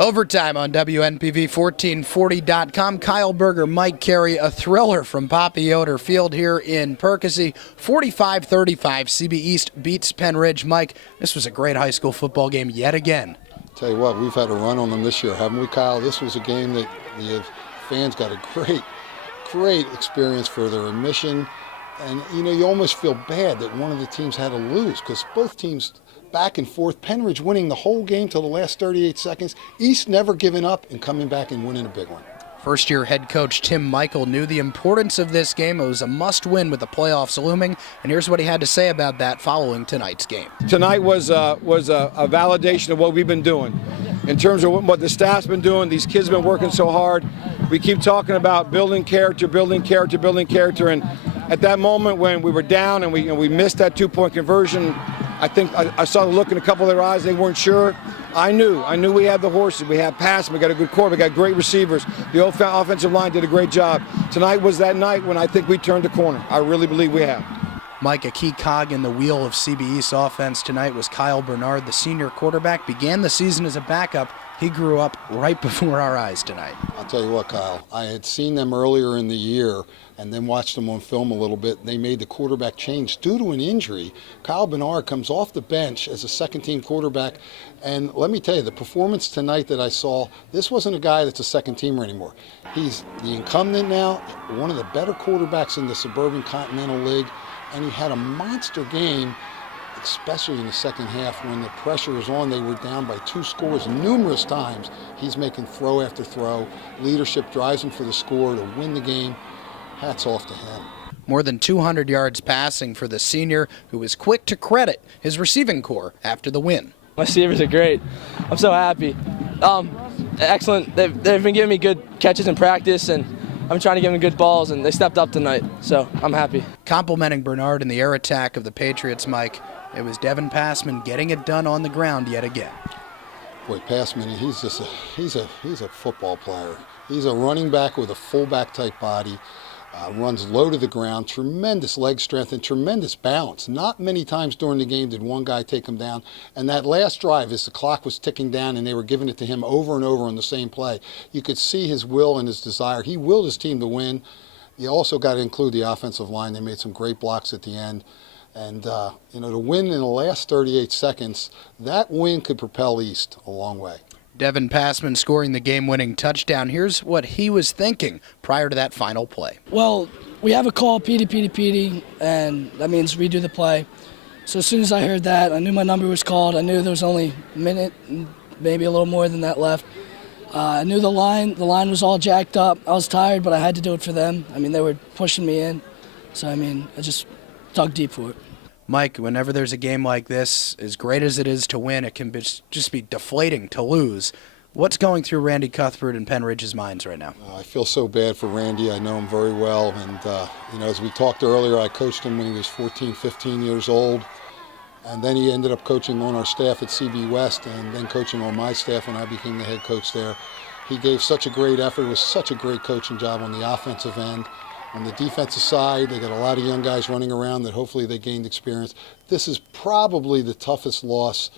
Overtime on WNPV1440.com. Kyle Berger, Mike Carey, a thriller from Poppy Yoder Field here in Percy. 45-35, CB East beats Pennridge. Mike, this was a great high school football game yet again. Tell you what, we've had a run on them this year, haven't we, Kyle? This was a game that the fans got a great experience for their admission. And, you know, you almost feel bad that one of the teams had to lose because both teams back and forth. Pennridge winning the whole game till the last 38 seconds. East never giving up and coming back and winning a big one. First-year head coach Tim Michael knew the importance of this game. It was a must-win with the playoffs looming, and here's what he had to say about that following tonight's game. Tonight was a validation of what we've been doing. In terms of what the staff's been doing, these kids have been working so hard. We keep talking about building character, and at that moment when we were down and we missed that two-point conversion, I think I saw the look in a couple of their eyes. They weren't sure. I knew we had the horses. We had passing. We got a good core. We got great receivers. The offensive line did a great job. Tonight was that night when I think we turned the corner. I really believe we have. Mike, a key cog in the wheel of CB East's offense tonight was Kyle Bernard, the senior quarterback. Began the season as a backup. He grew up right before our eyes tonight. I'll tell you what, Kyle, I had seen them earlier in the year and then watched them on film a little bit. They made the quarterback change due to an injury. Kyle Bernard comes off the bench as a second-team quarterback, and let me tell you, the performance tonight that I saw, this wasn't a guy that's a second-teamer anymore. He's the incumbent now, one of the better quarterbacks in the Suburban Continental League, and he had a monster game, especially in the second half when the pressure was on. They were down by 2 scores numerous times. He's making throw after throw. Leadership drives him for the score to win the game. Hats off to him. More than 200 yards passing for the senior, who was quick to credit his receiving corps after the win. My receivers are great. I'm so happy. Excellent. They've been giving me good catches in practice, and I'm trying to give them good balls, and they stepped up tonight, so I'm happy. Complimenting Bernard in the air attack of the Patriots, Mike, it was Devin Passman getting it done on the ground yet again. Boy, Passman, he's a football player. He's a running back with a fullback type body. Runs low to the ground, tremendous leg strength and tremendous balance. Not many times during the game did one guy take him down. And that last drive, as the clock was ticking down and they were giving it to him over and over on the same play, you could see his will and his desire. He willed his team to win. You also got to include the offensive line. They made some great blocks at the end. And, you know, to win in the last 38 seconds, that win could propel East a long way. Devin Passman scoring the game-winning touchdown. Here's what he was thinking prior to that final play. Well, we have a call, PD, and that means redo the play. So as soon as I heard that, I knew my number was called. I knew there was only a minute, maybe a little more than that left. I knew the line was all jacked up. I was tired, but I had to do it for them. I mean, they were pushing me in. So, I mean, I just dug deep for it. Mike, whenever there's a game like this, as great as it is to win, it can just be deflating to lose. What's going through Randy Cuthbert and Pennridge's minds right now? I feel so bad for Randy. I know him very well. And, you know, as we talked earlier, I coached him when he was 14, 15 years old. And then he ended up coaching on our staff at CB West and then coaching on my staff when I became the head coach there. He gave such a great effort. It was such a great coaching job on the offensive end. On the defensive side, they got a lot of young guys running around that hopefully they gained experience. This is probably the toughest loss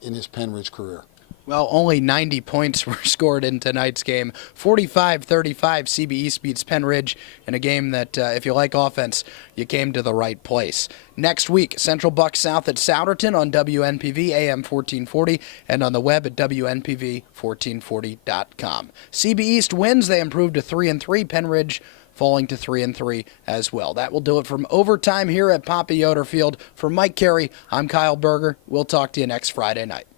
in his Pennridge career. Well, only 90 points were scored in tonight's game. 45-35, CB East beats Pennridge in a game that, if you like offense, you came to the right place. Next week, Central Buck South at Souderton on WNPV AM 1440 and on the web at WNPV1440.com. CB East wins. They improved to 3-3. Pennridge falling to 3-3 as well. That will do it from overtime here at Poppy Yoder Field. For Mike Carey, I'm Kyle Berger. We'll talk to you next Friday night.